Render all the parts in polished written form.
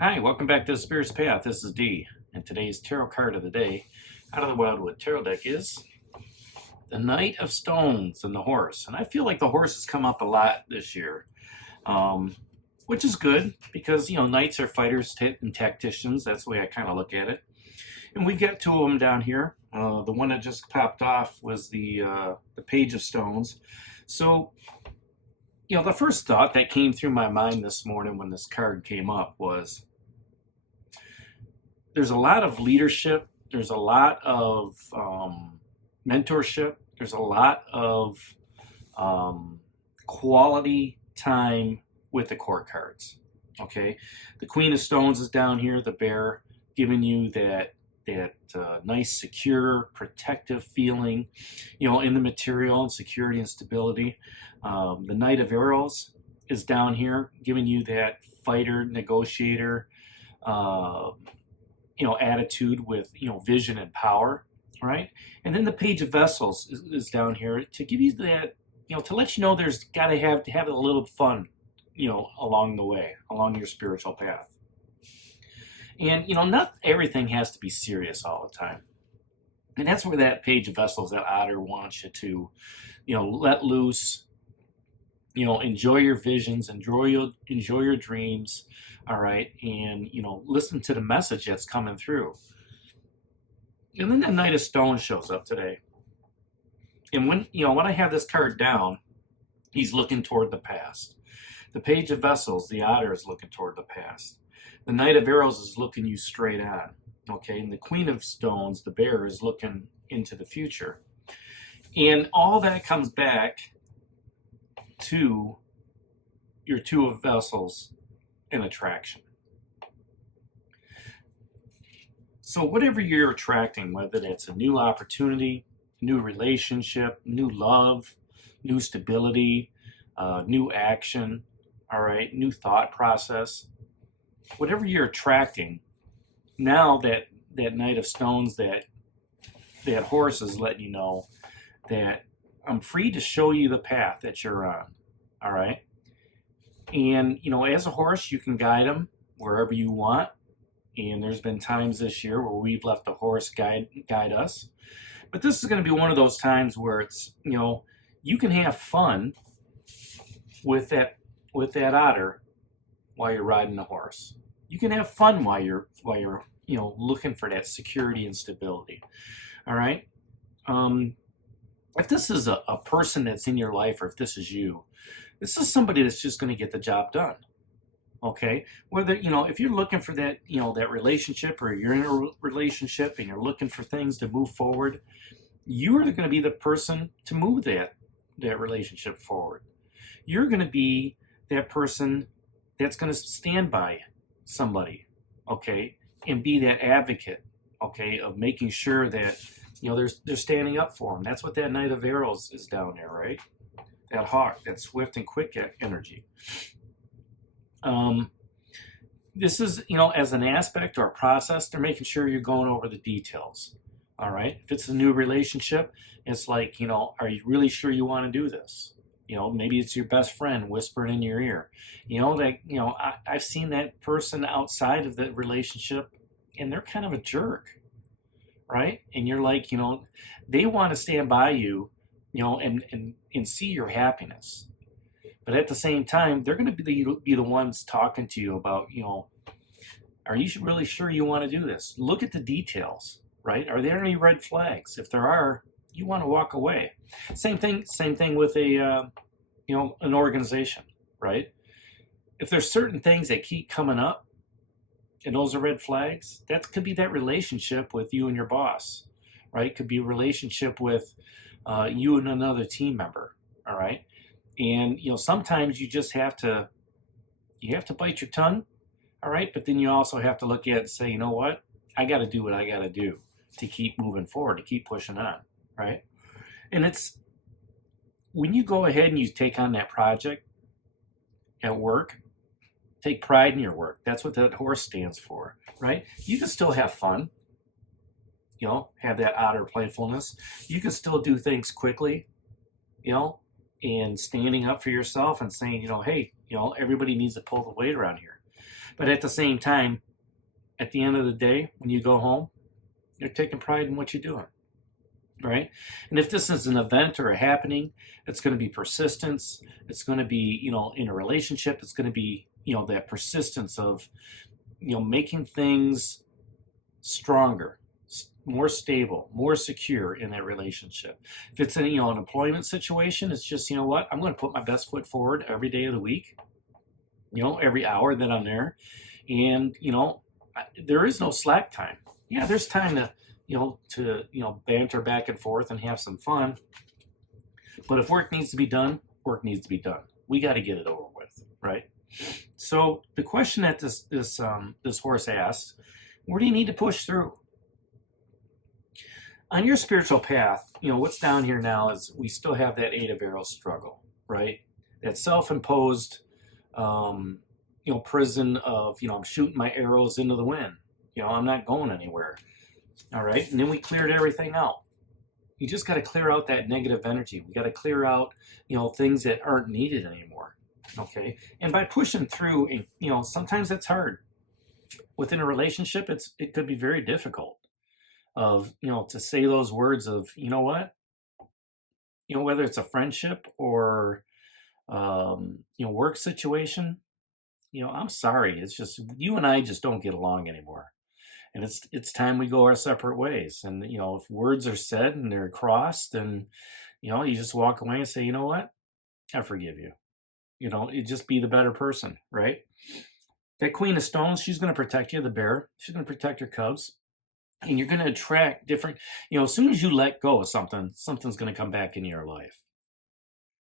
Hi, welcome back to the Spirit's Path. This is Dee, and today's tarot card of the day out of the Wildwood Tarot deck is the Knight of Stones and the Horse. And I feel like the horse has come up a lot this year, which is good because, knights are fighters and tacticians. That's the way I kind of look at it. And we've got two of them down here. The one that just popped off was the Page of Stones. So, the first thought that came through my mind this morning when this card came up was, there's a lot of leadership, there's a lot of mentorship, there's a lot of quality time with the court cards. Okay, the Queen of Stones is down here, the bear, giving you that nice, secure, protective feeling, in the material and security and stability. The Knight of Arrows is down here, giving you that fighter, negotiator, attitude with, vision and power, right? And then the Page of Vessels is down here to give you that, to let you know there's got to have a little fun, along the way, along your spiritual path. And, not everything has to be serious all the time. And that's where that Page of Vessels, that Otter, wants you to, let loose, enjoy your visions, enjoy your dreams, all right, and, listen to the message that's coming through. And then the Knight of Stones shows up today. And when I have this card down, he's looking toward the past. The Page of Vessels, the Otter, is looking toward the past. The Knight of Arrows is looking you straight on, okay? And the Queen of Stones, the bear, is looking into the future. And all that comes back to your Two of Vessels and attraction. So whatever you're attracting, whether that's a new opportunity, new relationship, new love, new stability, new action, all right, new thought process, whatever you're attracting, now that Knight of Stones, that horse is letting you know that I'm free to show you the path that you're on, all right? And, as a horse, you can guide them wherever you want. And there's been times this year where we've let the horse guide us. But this is going to be one of those times where it's, you can have fun with that otter while you're riding the horse. You can have fun while you're looking for that security and stability. All right. If this is a person that's in your life, or if this is you, this is somebody that's just going to get the job done. Okay. Whether, if you're looking for that, that relationship, or you're in a relationship and you're looking for things to move forward, you're going to be the person to move that relationship forward. You're going to be that person that's going to stand by somebody, okay, and be that advocate, okay, of making sure that, they're standing up for them. That's what that Knight of Arrows is down there, right? That hawk, that swift and quick energy. This is, as an aspect or a process, they're making sure you're going over the details, all right? If it's a new relationship, it's like, are you really sure you want to do this? Maybe it's your best friend whispering in your ear. I've seen that person outside of the relationship, and they're kind of a jerk, right? And you're like, they want to stand by you, and see your happiness. But at the same time, they're going to be the ones talking to you about, are you really sure you want to do this? Look at the details, right? Are there any red flags? If there are, you want to walk away. Same thing with an organization, right? If there's certain things that keep coming up and those are red flags, that could be that relationship with you and your boss, right? Could be a relationship with you and another team member, all right? And, sometimes you just have to bite your tongue, all right? But then you also have to look at it and say, you know what? I got to do what I got to do to keep moving forward, to keep pushing on, right? And it's when you go ahead and you take on that project at work, take pride in your work. That's what that horse stands for, right? You can still have fun, have that otter playfulness. You can still do things quickly, and standing up for yourself and saying, hey, everybody needs to pull the weight around here. But at the same time, at the end of the day, when you go home, you're taking pride in what you're doing, right? And if this is an event or a happening, it's going to be persistence. It's going to be, in a relationship, it's going to be, that persistence of, making things stronger, more stable, more secure in that relationship. If it's an employment situation, it's just, what, I'm going to put my best foot forward every day of the week, every hour that I'm there. And, there is no slack time. Yeah, there's time to banter back and forth and have some fun. But if work needs to be done, work needs to be done. We got to get it over with, right? So the question that this horse asks, where do you need to push through? On your spiritual path, what's down here now is we still have that 8 of Arrows struggle, right? That self-imposed, prison of, I'm shooting my arrows into the wind. I'm not going anywhere. All right. And then we cleared everything out. You just got to clear out that negative energy. We got to clear out, things that aren't needed anymore. Okay. And by pushing through, sometimes it's hard. Within a relationship, it could be very difficult of, to say those words of, what, whether it's a friendship or, work situation, I'm sorry. It's just, you and I just don't get along anymore. And it's time we go our separate ways. And, if words are said and they're crossed, and, you just walk away and say, you know what, I forgive you. You just be the better person, right? That Queen of Stones, she's going to protect you, the bear. She's going to protect your cubs. And you're going to attract different, as soon as you let go of something, something's going to come back into your life.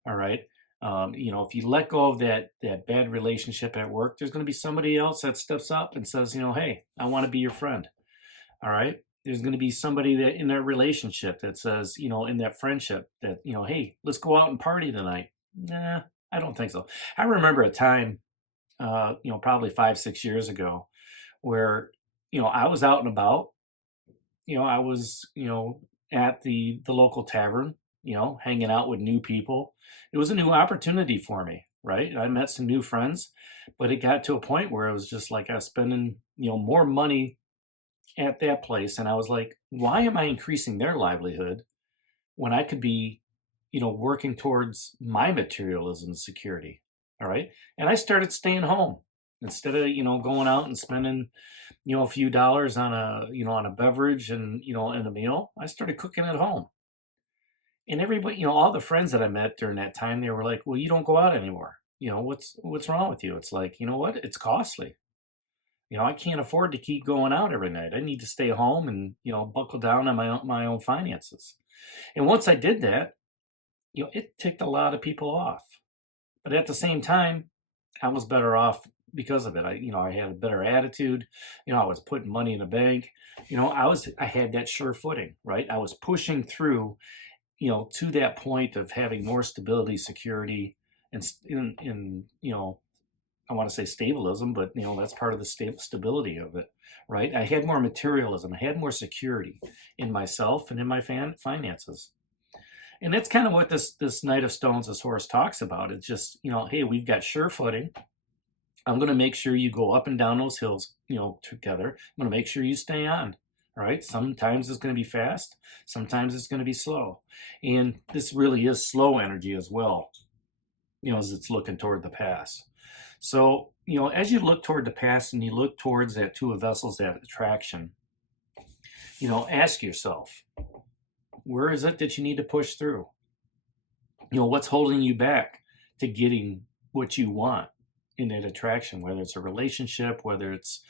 All right. If you let go of that bad relationship at work, there's going to be somebody else that steps up and says, hey, I want to be your friend. All right. There's going to be somebody that in that relationship that says, in that friendship that, hey, let's go out and party tonight. Nah, I don't think so. I remember a time, probably 5-6 years ago where, I was out and about, I was, at the local tavern, hanging out with new people. It was a new opportunity for me, right? I met some new friends, but it got to a point where it was just like I was spending, more money at that place. And I was like, why am I increasing their livelihood when I could be, working towards my materialism security? All right. And I started staying home instead of, going out and spending, a few dollars on on a beverage and, and a meal. I started cooking at home. And everybody, all the friends that I met during that time, they were like, well, you don't go out anymore. What's wrong with you? It's like, what? It's costly. I can't afford to keep going out every night. I need to stay home and, buckle down on my own finances. And once I did that, it ticked a lot of people off. But at the same time, I was better off because of it. I had a better attitude. I was putting money in the bank. I had that sure footing, right? I was pushing through, to that point of having more stability, security, and I want to say stabilism, but that's part of the stability of it, right? I had more materialism. I had more security in myself and in my finances. And that's kind of what this Knight of Stones, this horse, talks about. It's just, hey, we've got sure footing. I'm going to make sure you go up and down those hills, together. I'm going to make sure you stay on. All right. Sometimes it's going to be fast. Sometimes it's going to be slow. And this really is slow energy as well, as it's looking toward the past. So, as you look toward the past and you look towards that Two of Vessels, that attraction, ask yourself, where is it that you need to push through? What's holding you back to getting what you want in that attraction, whether it's a relationship, whether it's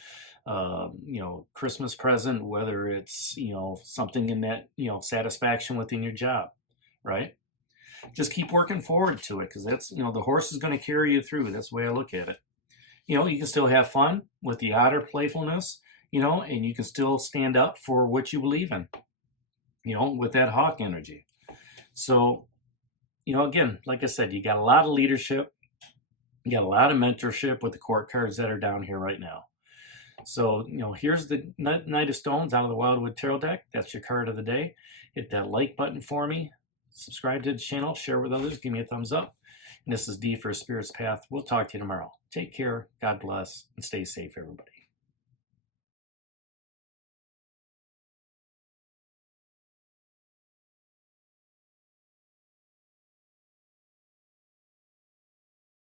Christmas present, whether it's, something in that, satisfaction within your job, right? Just keep working forward to it, because that's, the horse is going to carry you through. That's the way I look at it. You can still have fun with the Otter playfulness, and you can still stand up for what you believe in, with that hawk energy. So, again, like I said, you got a lot of leadership, you got a lot of mentorship with the court cards that are down here right now. So, here's the Knight of Stones out of the Wildwood Tarot deck. That's your card of the day. Hit that like button for me. Subscribe to the channel. Share with others. Give me a thumbs up. And this is D for Spirit's Path. We'll talk to you tomorrow. Take care. God bless. And stay safe, everybody.